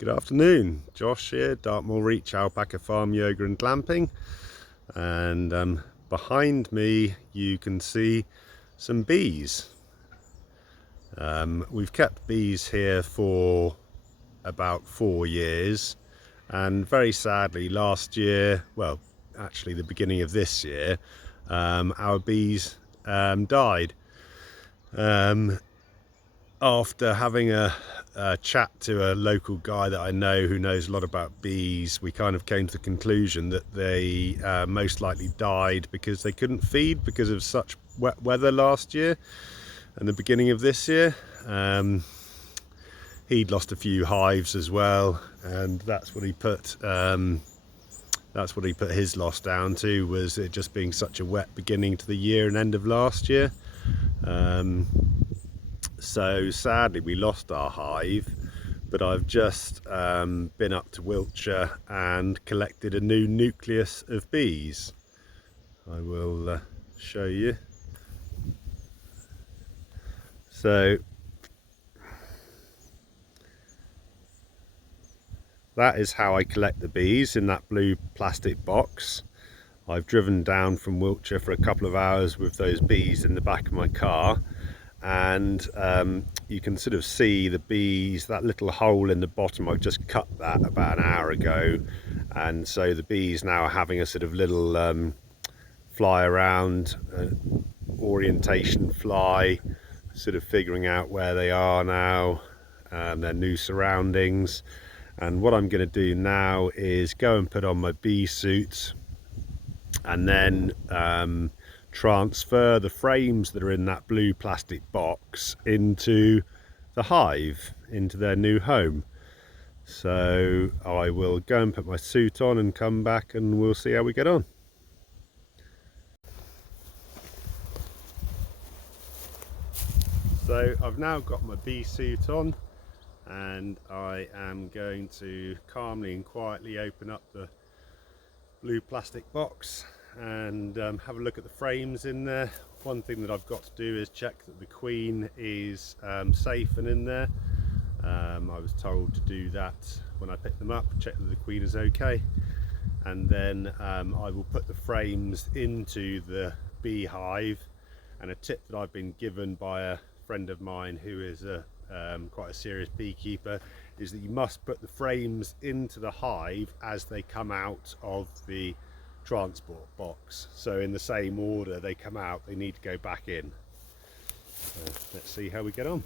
Good afternoon, Josh here, Dartmoor Reach Alpaca Farm Yoga and Glamping, and behind me you can see some bees. We've kept bees here for about 4 years, and very sadly last year, well actually the beginning of this year, our bees died. After having a chat to a local guy that I know who knows a lot about bees, we kind of came to the conclusion that they most likely died because they couldn't feed because of such wet weather last year and the beginning of this year. He'd lost a few hives as well, and that's what he put his loss down to, was it just being such a wet beginning to the year and end of last year. So sadly we lost our hive, but I've just been up to Wiltshire and collected a new nucleus of bees. I will show you. So that is how I collect the bees, in that blue plastic box. I've driven down from Wiltshire for a couple of hours with those bees in the back of my car, and you can sort of see the bees, that little hole in the bottom. I've just cut that about an hour ago, and so the bees now are having a sort of little fly around, orientation fly, sort of figuring out where they are now, their new surroundings. And what I'm going to do now is go and put on my bee suit, and then transfer the frames that are in that blue plastic box into the hive, into their new home. So I will go and put my suit on and come back, and we'll see how we get on. So I've now got my bee suit on, and I am going to calmly and quietly open up the blue plastic box and have a look at the frames in there. One thing that I've got to do is check that the queen is safe and in there. I was told to do that when I pick them up, check that the queen is okay, and then I will put the frames into the beehive. And a tip that I've been given by a friend of mine who is quite a serious beekeeper is that you must put the frames into the hive as they come out of the transport box. So in the same order they come out, they need to go back in. Let's see how we get on.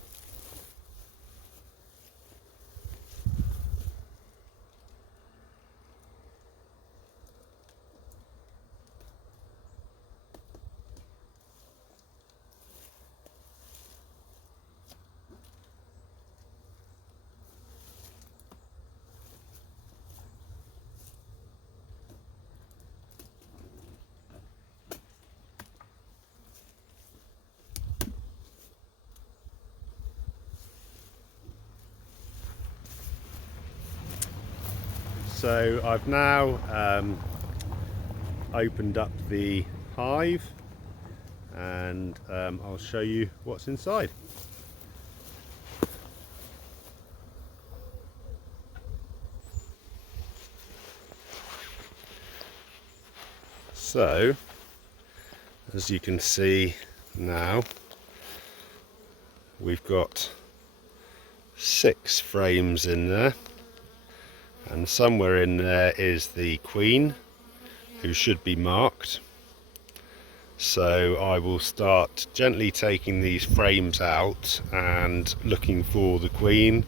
So I've now opened up the hive, and I'll show you what's inside. So as you can see now, we've got 6 frames in there, and somewhere in there is the queen, who should be marked. So I will start gently taking these frames out and looking for the queen,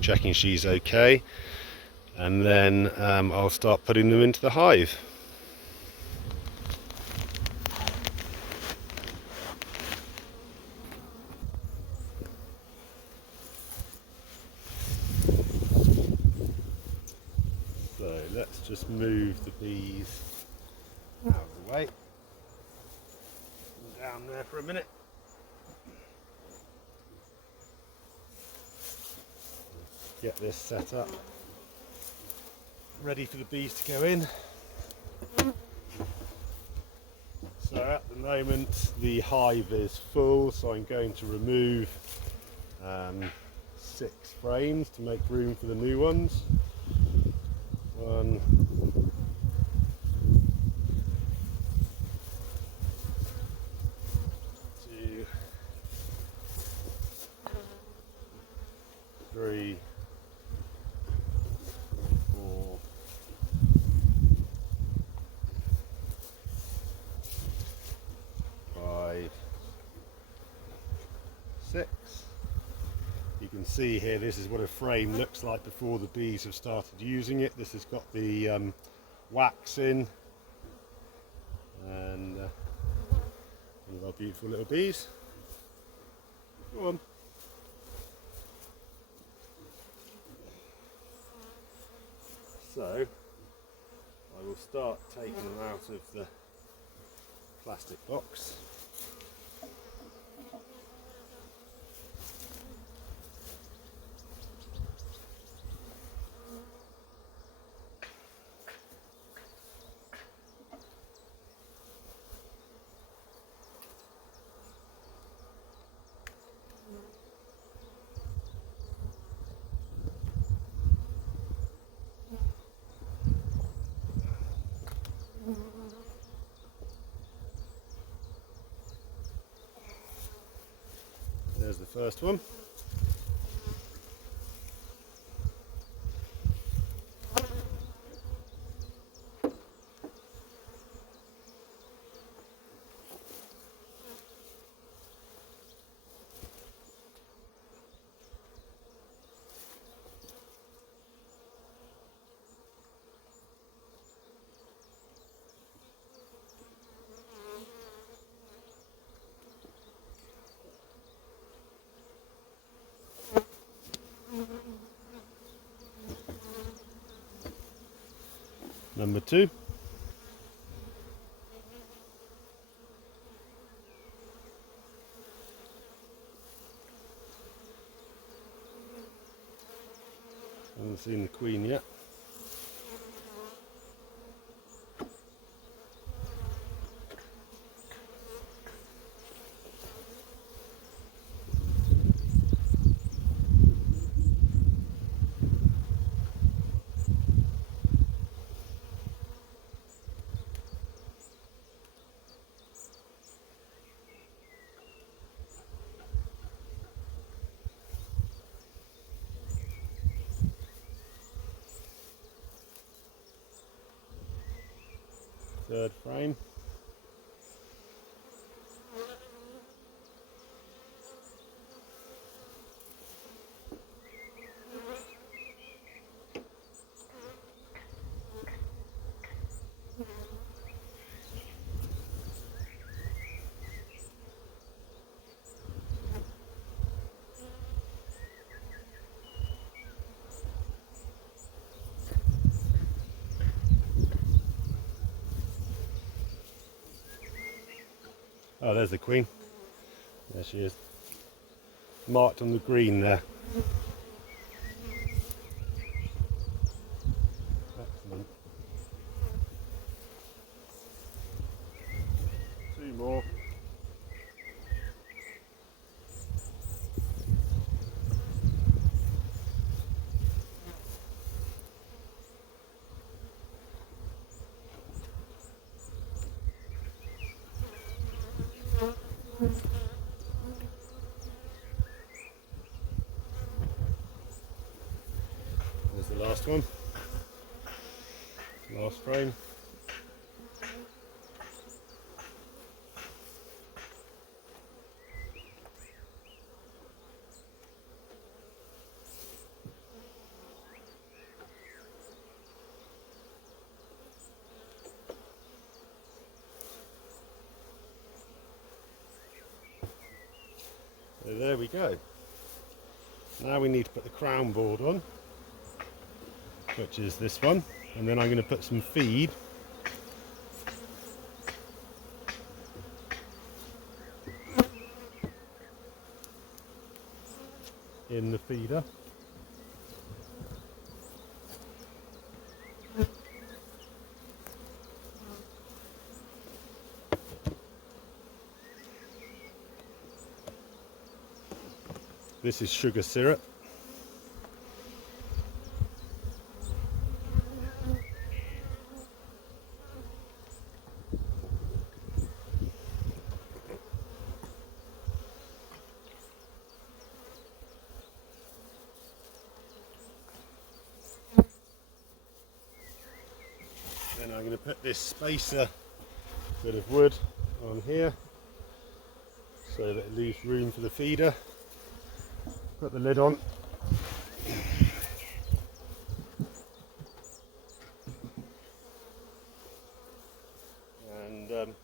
checking she's okay, and then I'll start putting them into the hive. So let's just move the bees out of the way. Down there for a minute. Get this set up, ready for the bees to go in. So at the moment the hive is full, so I'm going to remove 6 frames to make room for the new ones. 1, 2, 3, 4, 5, 6. You can see here, this is what a frame looks like before the bees have started using it. This has got the wax in, and one of our beautiful little bees. Go on. So I will start taking them out of the plastic box. There's the first one. Number 2. Haven't seen the queen yet. Third frame. Oh, there's the queen. There she is. Marked on the green there. Excellent. 2 more. There's the last one. Last frame. So there we go. Now we need to put the crown board on, which is this one, and then I'm going to put some feed in the feeder. This is sugar syrup. at this spacer bit of wood on here so that it leaves room for the feeder. Put the lid on. And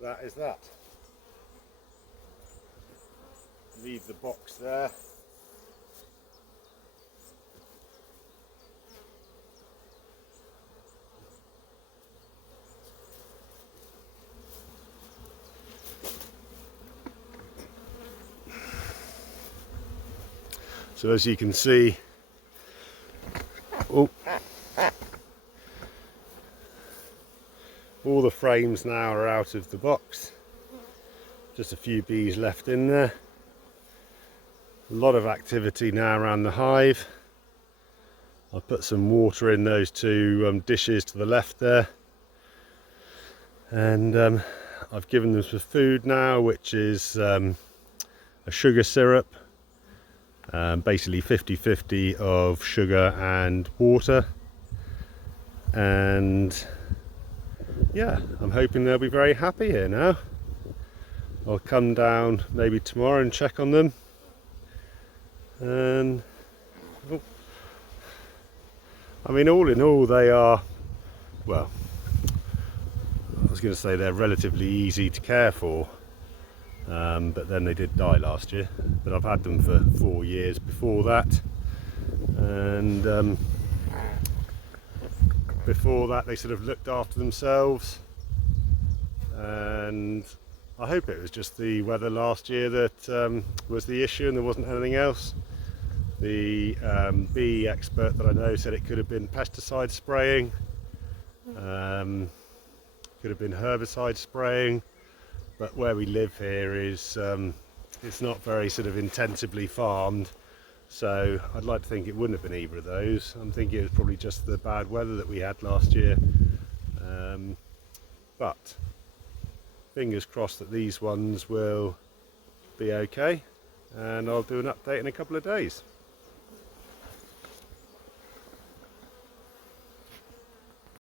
that is that. Leave the box there. So as you can see, all the frames now are out of the box. Just a few bees left in there. A lot of activity now around the hive. I've put some water in those two dishes to the left there. And I've given them some food now, which is a sugar syrup. Basically 50-50 of sugar and water, and yeah, I'm hoping they'll be very happy here now. I'll come down maybe tomorrow and check on them, and I mean, all in all, they are, well, I was going to say they're relatively easy to care for. But then they did die last year, but I've had them for 4 years before that, and before that they sort of looked after themselves, and I hope it was just the weather last year that was the issue and there wasn't anything else. The bee expert that I know said it could have been pesticide spraying, could have been herbicide spraying. But where we live here is, it's not very sort of intensively farmed, so I'd like to think it wouldn't have been either of those. I'm thinking it was probably just the bad weather that we had last year. But fingers crossed that these ones will be okay, and I'll do an update in a couple of days.